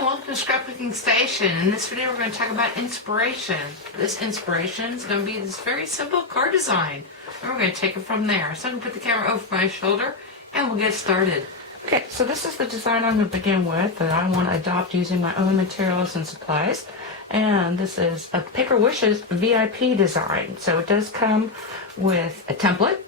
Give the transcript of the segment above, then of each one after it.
welcome to Scrapbooking Station. In this video we're going to talk about inspiration. This inspiration is going to be this very simple card design. And we're going to take it from there. So I'm going to put the camera over my shoulder and we'll get started. Okay, so this is the design I'm going to begin with that I want to adopt using my own materials and supplies. And this is a Paper Wishes VIP design. So it does come with a template.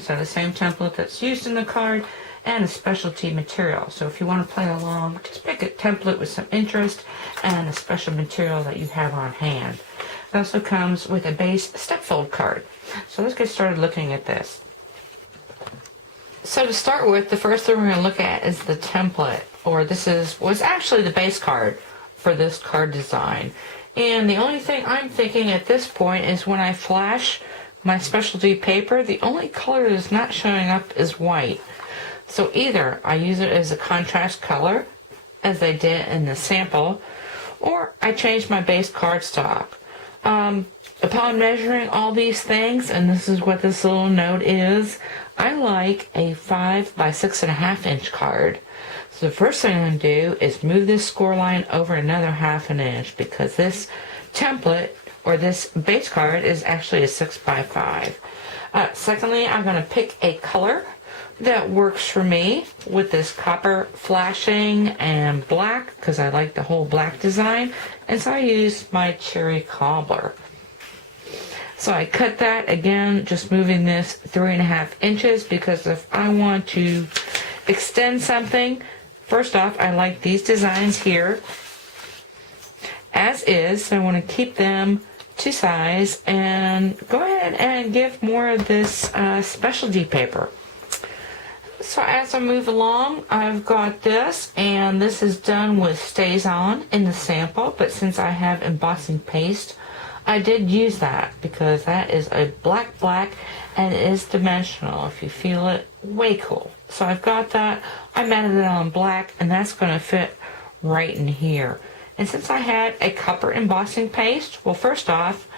So the same template that's used in the card, and a specialty material. So if you want to play along, just pick a template with some interest and a special material that you have on hand. It also comes with a base step fold card. So let's get started looking at this. So to start with, the first thing we're going to look at is the template, or was actually the base card for this card design. And the only thing I'm thinking at this point is when I flash my specialty paper, the only color that's not showing up is white. So either I use it as a contrast color, as they did in the sample, or I change my base cardstock. Upon measuring all these things, and this is what this little note is, I like a 5 by 6.5 inch card. So the first thing I'm going to do is move this score line over another 1/2 inch, because this template, or this base card, is actually a 6 by 5. Secondly, I'm going to pick a color that works for me with this copper flashing and black, because I like the whole black design, and so I use my cherry cobbler. So I cut that, again, just moving this 3.5 inches, because if I want to extend something, first off, I like these designs here as is, so I want to keep them to size and go ahead and give more of this specialty paper. So as I move along, I've got this, and this is done with Stays On in the sample, but since I have embossing paste, I did use that because that is a black and it is dimensional. If you feel it, way cool. So I've got that. I matted it on black, and that's going to fit right in here. And since I had a copper embossing paste, well, first off,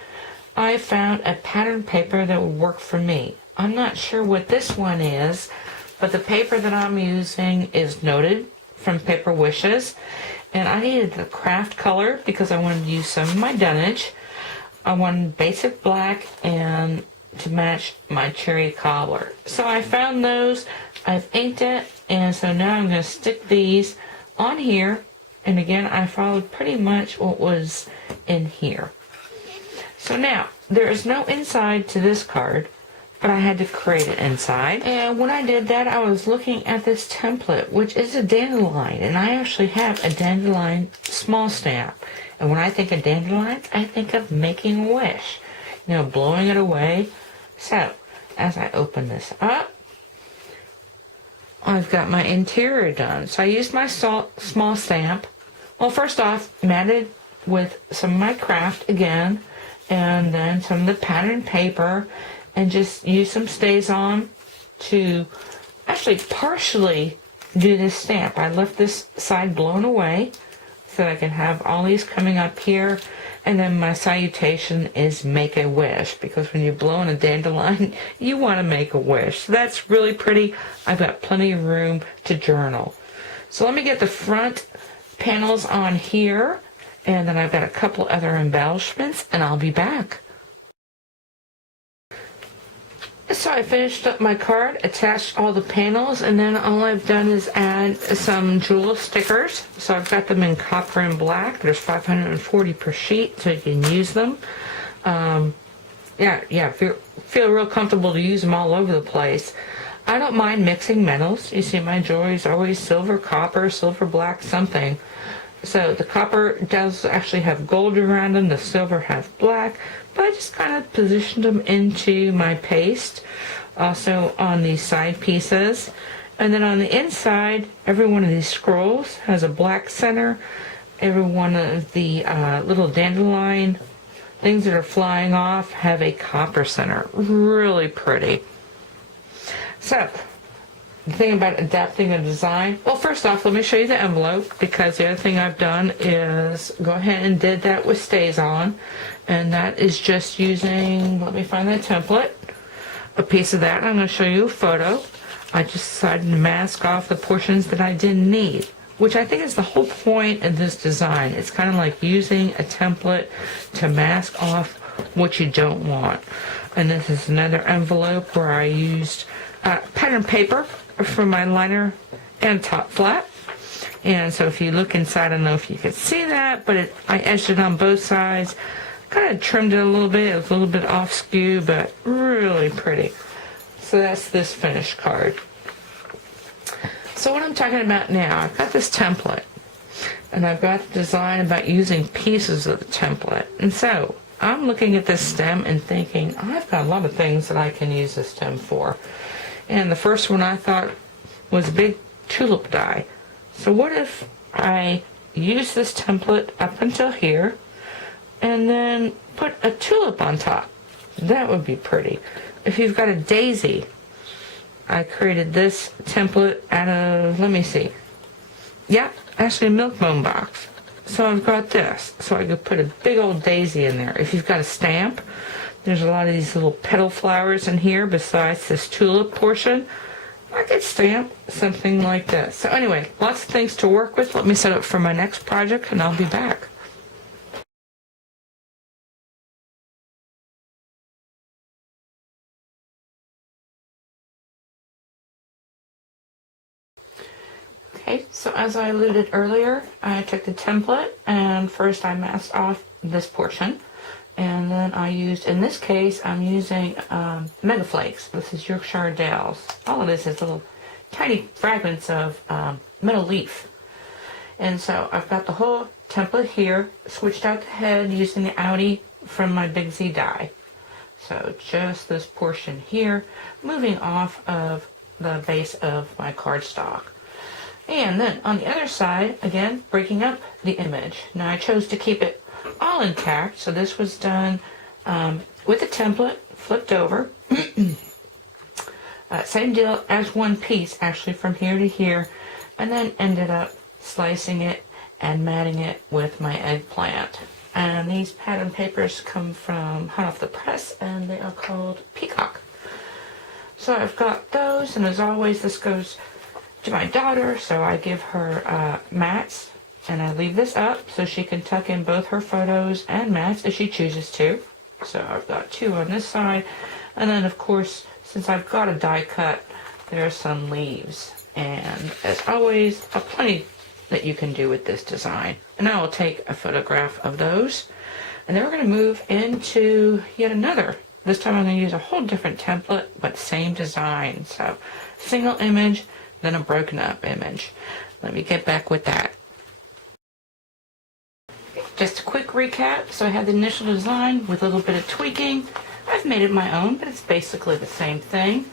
I found a pattern paper that would work for me. I'm not sure what this one is, but the paper that I'm using is Noted from Paper Wishes, and I needed the craft color because I wanted to use some of my dunnage. I wanted basic black and to match my cherry cobbler. So I found those, I've inked it, and so now I'm going to stick these on here, and again I followed pretty much what was in here. So now, there is no inside to this card, but I had to create it inside. And when I did that, I was looking at this template, which is a dandelion, and I actually have a dandelion small stamp. And when I think of dandelions, I think of making a wish, you know, blowing it away. So as I open this up, I've got my interior done. So I used my small stamp. Well, first off, matted with some of my craft again, and then some of the pattern paper, and just use some Stays On to actually partially do this stamp. I left this side blown away so I can have all these coming up here, and then my salutation is make a wish, because when you're blowing a dandelion, you want to make a wish. So that's really pretty. I've got plenty of room to journal. So let me get the front panels on here, and then I've got a couple other embellishments, and I'll be back. So I finished up my card, attached all the panels, and then all I've done is add some jewel stickers. So I've got them in copper and black. There's 540 per sheet, so you can use them. Feel real comfortable to use them all over the place. I don't mind mixing metals. You see my jewelry is always silver, copper, silver, black, something. So the copper does actually have gold around them, the silver has black, but I just kind of positioned them into my paste, also on these side pieces. And then on the inside, every one of these scrolls has a black center. Every one of the little dandelion things that are flying off have a copper center. Really pretty. So, the thing about adapting a design, well, first off, let me show you the envelope, because the other thing I've done is go ahead and did that with Stays On, and that is just using, let me find that template, a piece of that, and I'm going to show you a photo. I just decided to mask off the portions that I didn't need. which I think is the whole point of this design. It's kind of like using a template to mask off what you don't want. And this is another envelope where I used pattern paper for my liner and top flap. And so if you look inside, I don't know if you can see that, but I etched it on both sides. Kind of trimmed it a little bit. It was a little bit off skew, but really pretty. So that's this finished card. So what I'm talking about now, I've got this template, and I've got the design about using pieces of the template. And so I'm looking at this stem and thinking, I've got a lot of things that I can use this stem for. And the first one I thought was a big tulip die. So what if I use this template up until here and then put a tulip on top? That would be pretty. If you've got a daisy, I created this template out of, let me see. Yeah, actually a milk bone box. So I've got this. So I could put a big old daisy in there. If you've got a stamp, there's a lot of these little petal flowers in here besides this tulip portion. I could stamp something like this. So anyway, lots of things to work with. Let me set up for my next project and I'll be back. Okay, so as I alluded earlier, I took the template and first I masked off this portion. And then I used, in this case, I'm using Mega Flakes. This is Yorkshire Dales. All of this is little tiny fragments of metal leaf. And so I've got the whole template here, switched out the head using the Audi from my Big Z die. So just this portion here, moving off of the base of my cardstock. And then on the other side, again, breaking up the image. Now I chose to keep it all intact, so this was done with the template flipped over. Same deal as one piece, actually from here to here, and then ended up slicing it and matting it with my eggplant. And these pattern papers come from hot off the press, and they are called Peacock. So I've got those, and as always, this goes to my daughter, so I give her mats. And I leave this up so she can tuck in both her photos and mats if she chooses to. So I've got two on this side. And then, of course, since I've got a die cut, there are some leaves. And as always, plenty that you can do with this design. And I will take a photograph of those. And then we're going to move into yet another. This time I'm going to use a whole different template, but same design. So single image, then a broken up image. Let me get back with that. Just a quick recap. So I had the initial design with a little bit of tweaking. I've made it my own, but it's basically the same thing.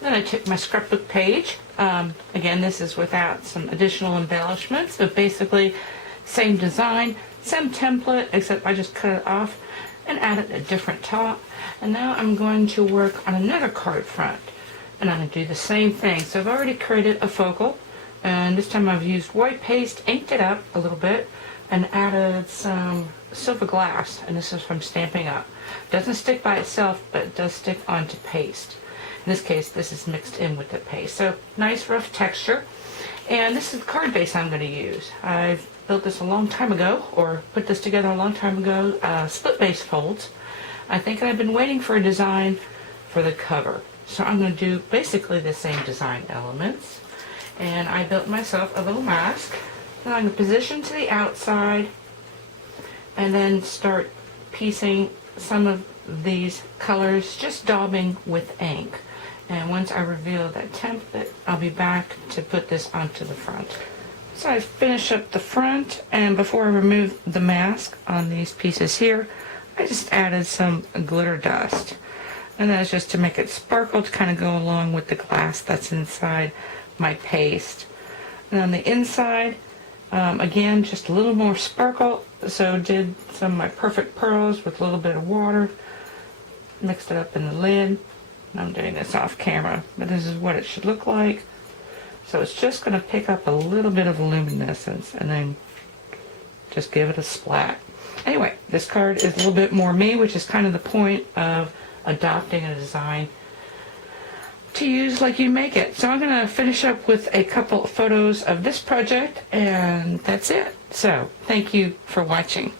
Then I took my scrapbook page. Again, this is without some additional embellishments, but basically same design, same template, except I just cut it off and added a different top. And now I'm going to work on another card front. And I'm going to do the same thing. So I've already created a focal, and this time I've used white paste, inked it up a little bit, and added some silver glass, and this is from Stamping Up. It doesn't stick by itself, but it does stick onto paste. In this case, this is mixed in with the paste. So nice rough texture. And this is the card base I'm going to use. I've built this a long time ago, or put this together a long time ago, split base folds. I think I've been waiting for a design for the cover. So I'm going to do basically the same design elements. And I built myself a little mask. Now I'm going to position to the outside and then start piecing some of these colors, just daubing with ink. And once I reveal that template, I'll be back to put this onto the front. So I finish up the front, and before I remove the mask on these pieces here, I just added some glitter dust. And that's just to make it sparkle to kind of go along with the glass that's inside my paste. And on the inside, again, just a little more sparkle. So did some of my perfect pearls with a little bit of water. Mixed it up in the lid. I'm doing this off camera, but this is what it should look like. So it's just going to pick up a little bit of luminescence and then just give it a splat. Anyway, this card is a little bit more me, which is kind of the point of adopting a design to use like you make it. So I'm going to finish up with a couple of photos of this project, and that's it. So thank you for watching.